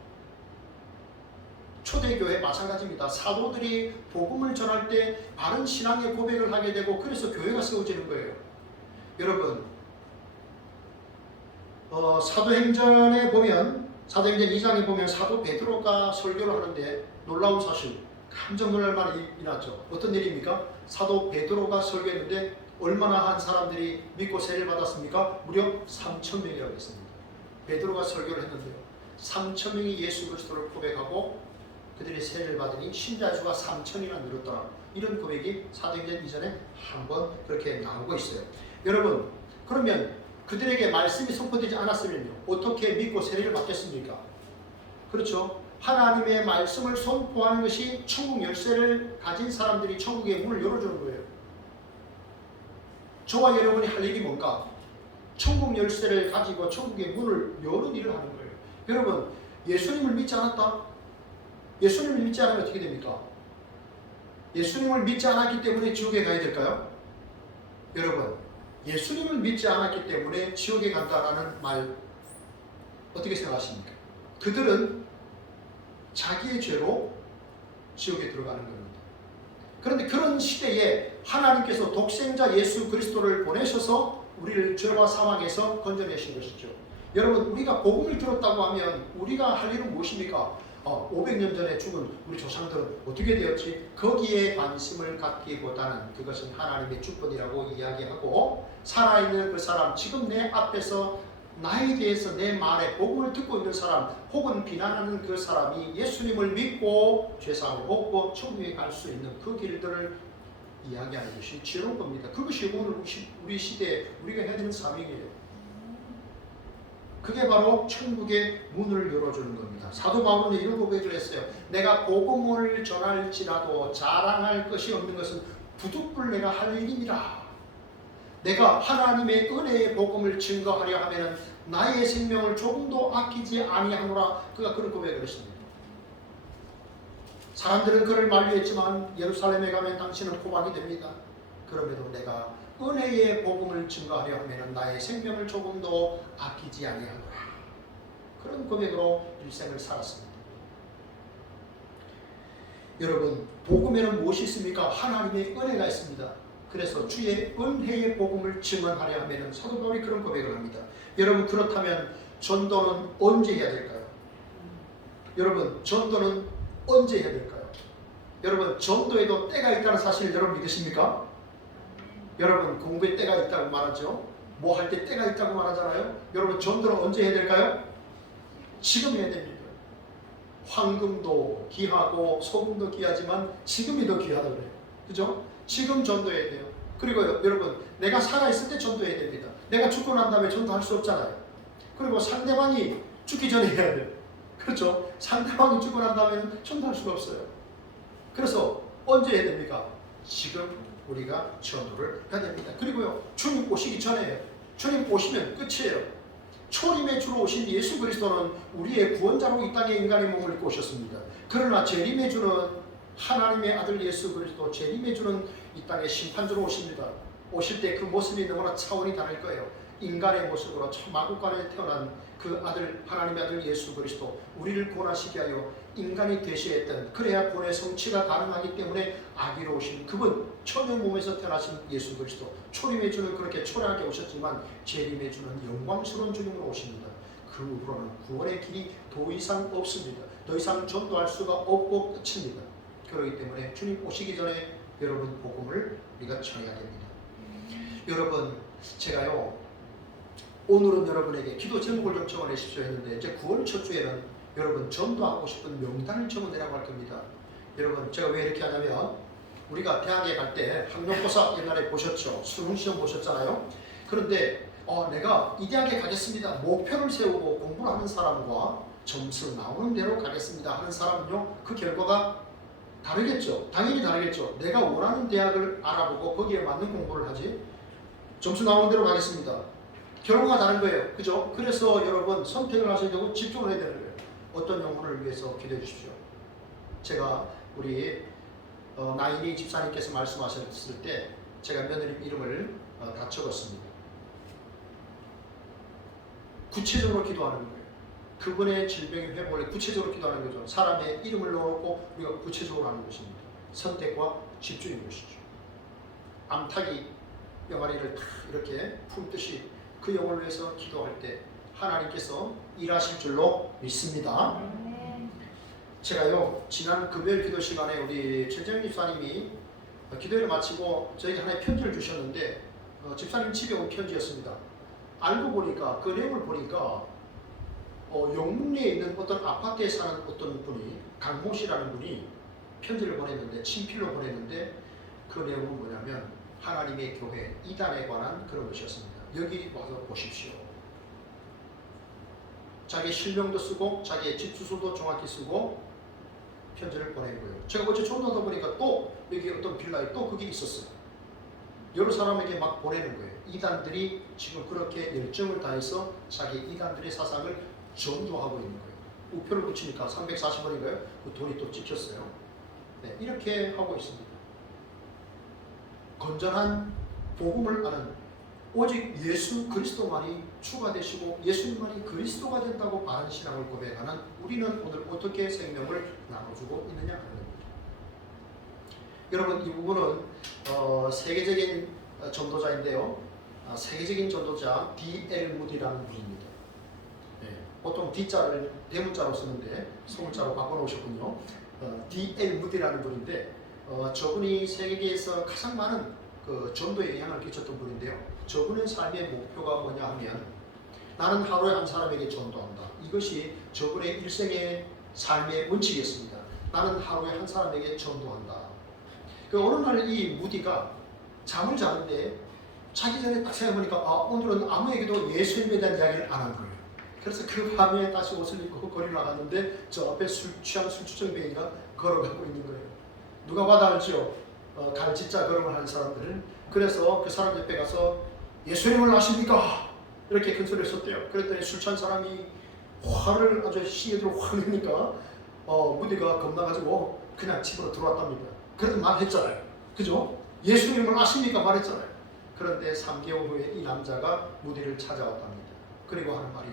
초대교회 마찬가지입니다. 사도들이 복음을 전할 때 바른 신앙의 고백을 하게 되고 그래서 교회가 세워지는 거예요. 여러분, 사도행전에 보면, 사도행전 2장에 보면 사도 베드로가 설교를 하는데 놀라운 사실, 깜짝 놀랄 만한 일이 일어났죠. 어떤 일입니까? 사도 베드로가 설교했는데 얼마나 한 사람들이 믿고 세례를 받았습니까? 무려 3,000명이라고 했습니다. 베드로가 설교를 했는데요, 3,000명이 예수 그리스도를 고백하고 그들이 세례를 받으니 신자 수가 3,000이나 늘었더라. 이런 고백이 사도행전 이전에 한번 그렇게 나오고 있어요. 여러분, 그러면 그들에게 말씀이 선포되지 않았으면요, 어떻게 믿고 세례를 받겠습니까? 그렇죠? 하나님의 말씀을 선포하는 것이 천국 열쇠를 가진 사람들이 천국의 문을 열어주는 거예요. 저와 여러분이 할 일이 뭔가? 천국 열쇠를 가지고 천국의 문을 여는 일을 하는 거예요. 여러분, 예수님을 믿지 않았다? 예수님을 믿지 않으면 어떻게 됩니까? 예수님을 믿지 않았기 때문에 지옥에 가야 될까요? 여러분, 예수님을 믿지 않았기 때문에 지옥에 간다라는 말 어떻게 생각하십니까? 그들은 자기의 죄로 지옥에 들어가는 겁니다. 그런데 그런 시대에 하나님께서 독생자 예수 그리스도를 보내셔서 우리를 죄와 사망에서 건져내신 것이죠. 여러분, 우리가 복음을 들었다고 하면 우리가 할 일은 무엇입니까? 500년 전에 죽은 우리 조상들은 어떻게 되었지? 거기에 관심을 갖기보다는 그것은 하나님의 주권이라고 이야기하고, 살아있는 그 사람, 지금 내 앞에서 나에 대해서 내 말에 복음을 듣고 있는 사람 혹은 비난하는 그 사람이 예수님을 믿고 죄사함을 얻고 천국에 갈 수 있는 그 길들을 이야기하는 것이 지혜로운 겁니다. 그것이 오늘 우리 시대에 우리가 해야 되는 사명이에요. 그게 바로 천국의 문을 열어주는 겁니다. 사도 바울은 이런 고백을 했어요. 내가 복음을 전할지라도 자랑할 것이 없는 것은 부득불 내가 할 일입니다. 내가 하나님의 은혜의 복음을 증거하려 하면 나의 생명을 조금도 아끼지 아니하노라. 그가 그런 고백을 했습니다. 사람들은 그를 만류했지만 예루살렘에 가면 당신은 포박이 됩니다. 그럼에도 내가 은혜의 복음을 증거하려 하면 나의 생명을 조금도 아끼지 아니하노라. 그런 고백으로 일생을 살았습니다. 여러분, 복음에는 무엇이 있습니까? 하나님의 은혜가 있습니다. 그래서 주의 은혜의 복음을 증언하려 하면 사도 바울이 그런 고백을 합니다. 여러분, 그렇다면 전도는 언제 해야 될까요? 여러분, 전도는 언제 해야 될까요? 여러분, 전도에도 때가 있다는 사실을 여러분 믿으십니까? 여러분, 공부에 때가 있다고 말하죠. 뭐 할 때 때가 있다고 말하잖아요. 여러분, 전도는 언제 해야 될까요? 지금 해야 됩니다. 황금도 귀하고 소금도 귀하지만 지금이 더 귀하다고 그래요. 그죠? 지금 전도해야 돼요. 그리고 여러분, 내가 살아있을 때 전도해야 됩니다. 내가 죽고 난 다음에 전도할 수 없잖아요. 그리고 상대방이 죽기 전에 해야 돼요. 그렇죠? 상대방이 죽고 난 다음에는 전도할 수가 없어요. 그래서 언제 해야 됩니까? 지금 우리가 전도를 해야 됩니다. 그리고요, 주님 오시기 전에, 주님 오시면 끝이에요. 초림의 주로 오신 예수 그리스도는 우리의 구원자로 이 땅에 인간의 몸을 입고 오셨습니다. 그러나 재림의 주는 하나님의 아들 예수 그리스도, 재림의 주는 이 땅에 심판주로 오십니다. 오실 때 그 모습이 너무나 차원이 다를 거예요. 인간의 모습으로 마구간에 태어난 그 아들, 하나님의 아들 예수 그리스도, 우리를 구원하시게 하여 인간이 되셔야 했던, 그래야 구원의 성취가 가능하기 때문에 아기로 오신 그분, 처녀 몸에서 태어나신 예수 그리스도, 초림의 주는 그렇게 초라하게 오셨지만 재림의 주는 영광스러운 주님으로 오십니다. 그 후로는 구원의 길이 더 이상 없습니다. 더 이상 전도할 수가 없고 끝입니다. 그렇기 때문에 주님 오시기 전에 여러분 복음을 우리가 전해야 됩니다. 여러분 제가요 오늘은 여러분에게 기도 제목을 좀 적어내십시오 했는데 이제 9월 첫 주에는 여러분 전도하고 싶은 명단을 적어내라고 할 겁니다. 여러분 제가 왜 이렇게 하냐면 우리가 대학에 갈 때 학력고사 옛날에 보셨죠? 수능시험 보셨잖아요. 그런데 내가 이 대학에 가겠습니다. 목표를 세우고 공부를 하는 사람과 점수 나오는 대로 가겠습니다 하는 사람은요 그 결과가 다르겠죠. 당연히 다르겠죠. 내가 원하는 대학을 알아보고 거기에 맞는 공부를 하지 점수 나오는 대로 가겠습니다. 결과가 다른 거예요. 그죠? 그래서 여러분 선택을 하셔야 되고 집중을 해야 되는 거예요. 어떤 영혼을 위해서 기도해 주십시오. 제가 우리 나인이 집사님께서 말씀하셨을 때 제가 며느님 이름을 다 적었습니다. 구체적으로 기도하는 거예요. 그분의 질병의 회복을 구체적으로 기도하는 거죠. 사람의 이름을 넣어놓고 우리가 구체적으로 하는 것입니다. 선택과 집중인 것이죠. 암탉이 병아리를 다 이렇게 품듯이 그 영혼을 위해서 기도할 때 하나님께서 일하실 줄로 믿습니다. 제가요 지난 금요일 기도 시간에 우리 최재현 집사님이 기도를 마치고 저에게 하나의 편지를 주셨는데 집사님 집에 온 편지였습니다. 알고 보니까 그 내용을 보니까 영문리에 있는 어떤 아파트에 사는 어떤 분이 강모 씨라는 분이 편지를 보냈는데 친필로 보냈는데 그 내용은 뭐냐면 하나님의 교회 이단에 관한 그런 것이었습니다. 여기 와서 보십시오. 자기 실명도 쓰고 자기의 집 주소도 정확히 쓰고 편지를 보낸 거예요. 제가 어제 전화하다 보니까 또 여기 어떤 빌라에 또 그게 있었어요. 여러 사람에게 막 보내는 거예요. 이단들이 지금 그렇게 열정을 다해서 자기 이단들의 사상을 전도하고 있는 거예요. 우표를 붙이니까 340원인가요? 그 돈이 또 찍혔어요. 네, 이렇게 하고 있습니다. 건전한 복음을 아는 오직 예수 그리스도만이 주가 되시고 예수님만이 그리스도가 된다고 바른 신앙을 고백하는 우리는 오늘 어떻게 생명을 나눠주고 있느냐 하는 겁니다. 여러분 이 부분은 세계적인 전도자인데요. 세계적인 전도자 D.L. 무디라는 분입니다. 네, 보통 D자를 대문자로 쓰는데 소문자로 바꿔놓으셨군요. D.L. 무디라는 분인데 저분이 세계에서 가장 많은 그 전도에 영향을 끼쳤던 분인데요. 저분의 삶의 목표가 뭐냐 하면 나는 하루에 한 사람에게 전도한다. 이것이 저분의 일생의 삶의 원칙이었습니다. 나는 하루에 한 사람에게 전도한다. 그 어느 날 이 무디가 잠을 자는데 자기 전에 딱 생각해보니까 오늘은 아무에게도 예수님에 대한 이야기를 안 한 거예요. 그래서 그 밤에 다시 옷을 입고 거리 나갔는데 저 앞에 술 취한 술주정뱅이가 걸어가고 있는 거예요. 누가 받아 알죠? 갈짓자 걸음을 하는 사람들은. 그래서 그 사람 옆에 가서 예수님을 아십니까? 이렇게 큰 소리를 썼대요. 그랬더니 술 취한 사람이 화를 아주 시에도 확 내니까 무디가 겁나가지고 그냥 집으로 들어왔답니다. 그래도 말했잖아요. 그죠? 예수님을 아십니까? 말했잖아요. 그런데 3개월 후에 이 남자가 무디를 찾아왔답니다. 그리고 하는 말이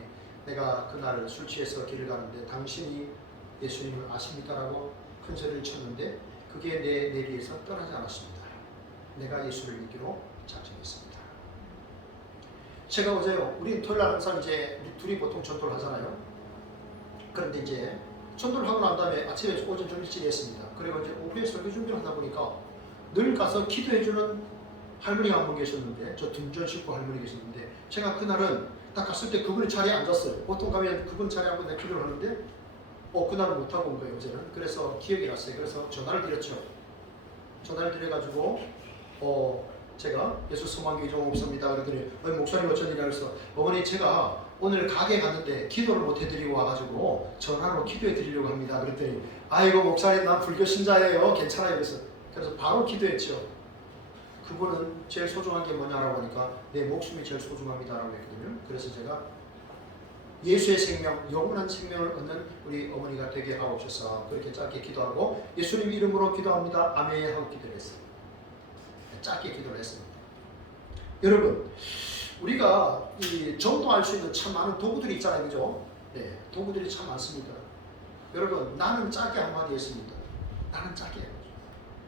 내가 그날 술 취해서 길을 가는데 당신이 예수님을 아십니까? 라고 큰 소리를 쳤는데 그게 내 내리에서 떠나지 않았습니다. 내가 예수를 믿기로 작정했습니다. 제가 어제요, 우리 토요일 날 항상 이제 둘이 보통 전도를 하잖아요. 그런데 이제 전도를 하고 난 다음에 아침에 오전 좀 일찍 했습니다. 그리고 이제 오후에 설교 준비를 하다 보니까 늘 가서 기도해주는 할머니가 한 분 계셨는데, 저 등전 식구 할머니 계셨는데, 제가 그날은 딱 갔을 때 그분이 자리에 앉았어요. 보통 가면 그분 자리에 앉고 내가 기도를 하는데, 그날은 못하고 온 거예요, 어제는. 그래서 기억이 났어요. 그래서 전화를 드렸죠. 전화를 드려가지고, 제가 예수 소망교회 이종옥입니다. 그랬더니, 목사님 어쩐 일이냐 그래서, 어머니 제가 오늘 가게 갔는데 기도를 못 해드리고 와가지고 전화로 기도해 드리려고 합니다. 그랬더니, 아이고 목사님 난 불교 신자예요. 괜찮아요. 그래서 바로 기도했죠. 그분은 제일 소중한 게 뭐냐라고 하니까 내 목숨이 제일 소중합니다라고 했거든요. 그래서 제가 예수의 생명, 영원한 생명을 얻는 우리 어머니가 되게 하옵소서 그렇게 짧게 기도하고 예수님 이름으로 기도합니다. 아멘 하고 기도를 했어요. 짧게 기도를 했습니다. 여러분, 우리가 이 전도할 수 있는 참 많은 도구들이 있잖아요. 그죠? 네, 도구들이 참 많습니다. 여러분, 나는 짧게 한마디 했습니다. 나는 짧게 해요.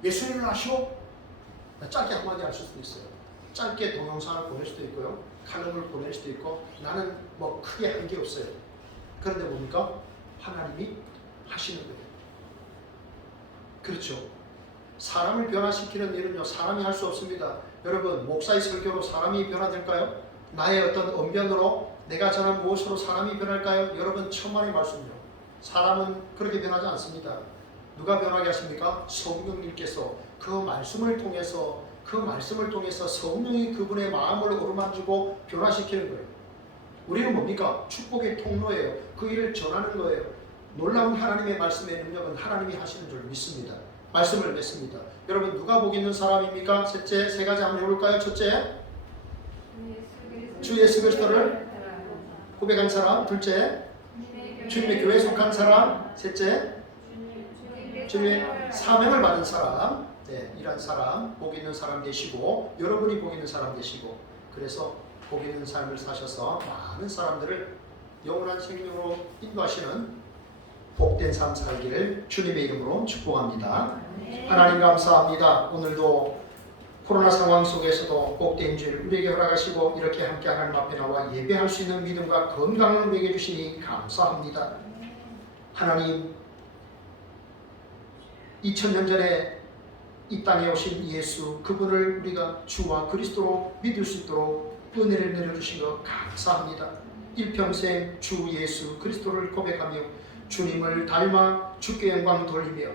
예수님을 아시오? 짧게 한마디 할 수도 있어요. 짧게 동영상을 보낼 수도 있고요. 칼럼을 보낼 수도 있고 나는 뭐 크게 한 게 없어요. 그런데 뭡니까? 하나님이 하시는 거예요. 그렇죠. 사람을 변화시키는 일은요, 사람이 할 수 없습니다. 여러분, 목사의 설교로 사람이 변화될까요? 나의 어떤 언변으로, 내가 전한 무엇으로 사람이 변할까요? 여러분, 천만의 말씀이요. 사람은 그렇게 변하지 않습니다. 누가 변하게 하십니까? 성령님께서 그 말씀을 통해서 성령이 그분의 마음을 어루만지고 변화시키는 거예요. 우리는 뭡니까? 축복의 통로예요. 그 일을 전하는 거예요. 놀라운 하나님의 말씀의 능력은 하나님이 하시는 줄 믿습니다. 말씀을 맺습니다. 여러분, 누가 복 있는 사람입니까? 셋째, 세 가지 한번 해볼까요? 첫째, 주 예수 그리스도를 고백한 사람. 둘째, 주님의 교회에 속한 사람. 셋째, 주님의 사명을 받은 사람. 네, 이런 사람, 복 있는 사람 되시고, 여러분이 복 있는 사람 되시고, 그래서 복 있는 삶을 사셔서 많은 사람들을 영원한 생명으로 인도하시는 복된 삶 살기를 주님의 이름으로 축복합니다. 하나님 감사합니다. 오늘도 코로나 상황 속에서도 복된 주일 우리에게 허락하시고 이렇게 함께 하나님 앞에 나와 예배할 수 있는 믿음과 건강을 먹여 주시니 감사합니다. 하나님, 2000년 전에 이 땅에 오신 예수, 그분을 우리가 주와 그리스도로 믿을 수 있도록 은혜를 내려주신 것 감사합니다. 일평생 주 예수 그리스도를 고백하며 주님을 닮아 주께 영광 돌리며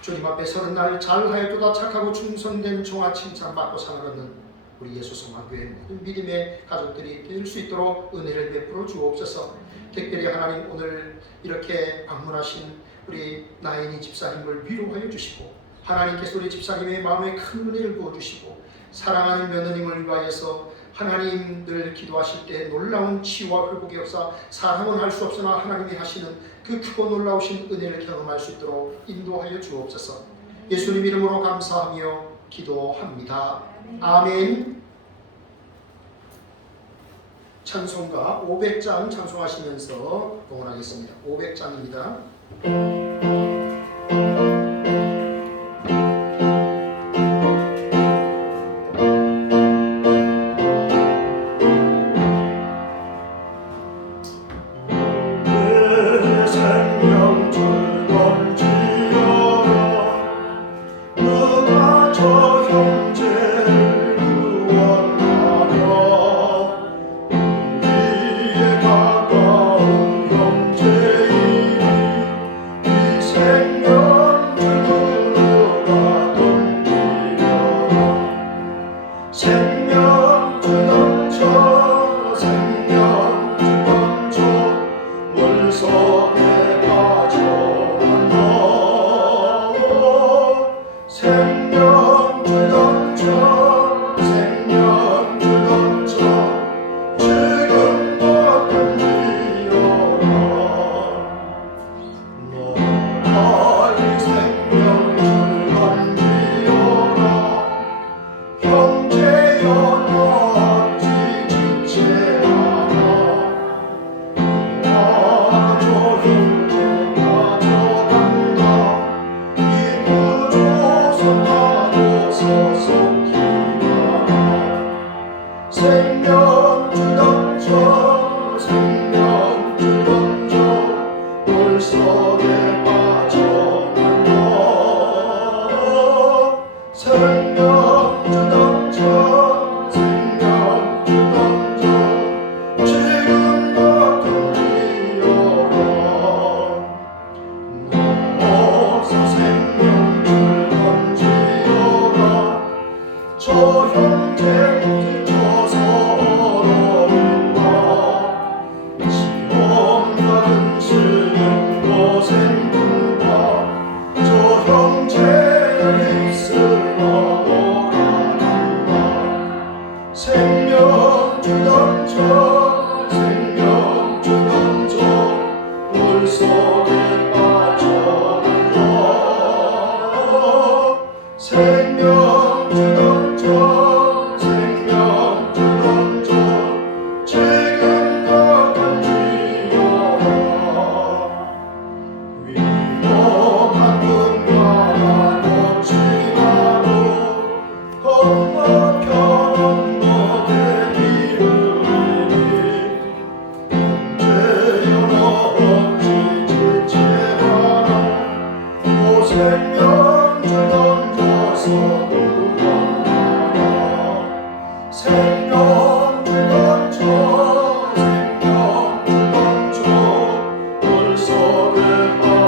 주님 앞에 서는 날 잘하였도다 착하고 충성된 종아 칭찬받고 상을 얻는 우리 예수 성화교회 모든 믿음의 가족들이 될 수 있도록 은혜를 베풀어 주옵소서. 특별히 하나님, 오늘 이렇게 방문하신 우리 나인이 집사님을 위로하여 주시고, 하나님께서 우리 집사님의 마음에 큰 은혜를 부어주시고, 사랑하는 며느님을 위하여서 하나님 늘 기도하실 때 놀라운 치유와 회복의 역사, 사람은 할 수 없으나 하나님이 하시는 그 크고 놀라우신 은혜를 경험할 수 있도록 인도하여 주옵소서. 예수님 이름으로 감사하며 기도합니다. 아멘. 찬송가 500장 찬송하시면서 봉헌하겠습니다. 500장입니다. 복음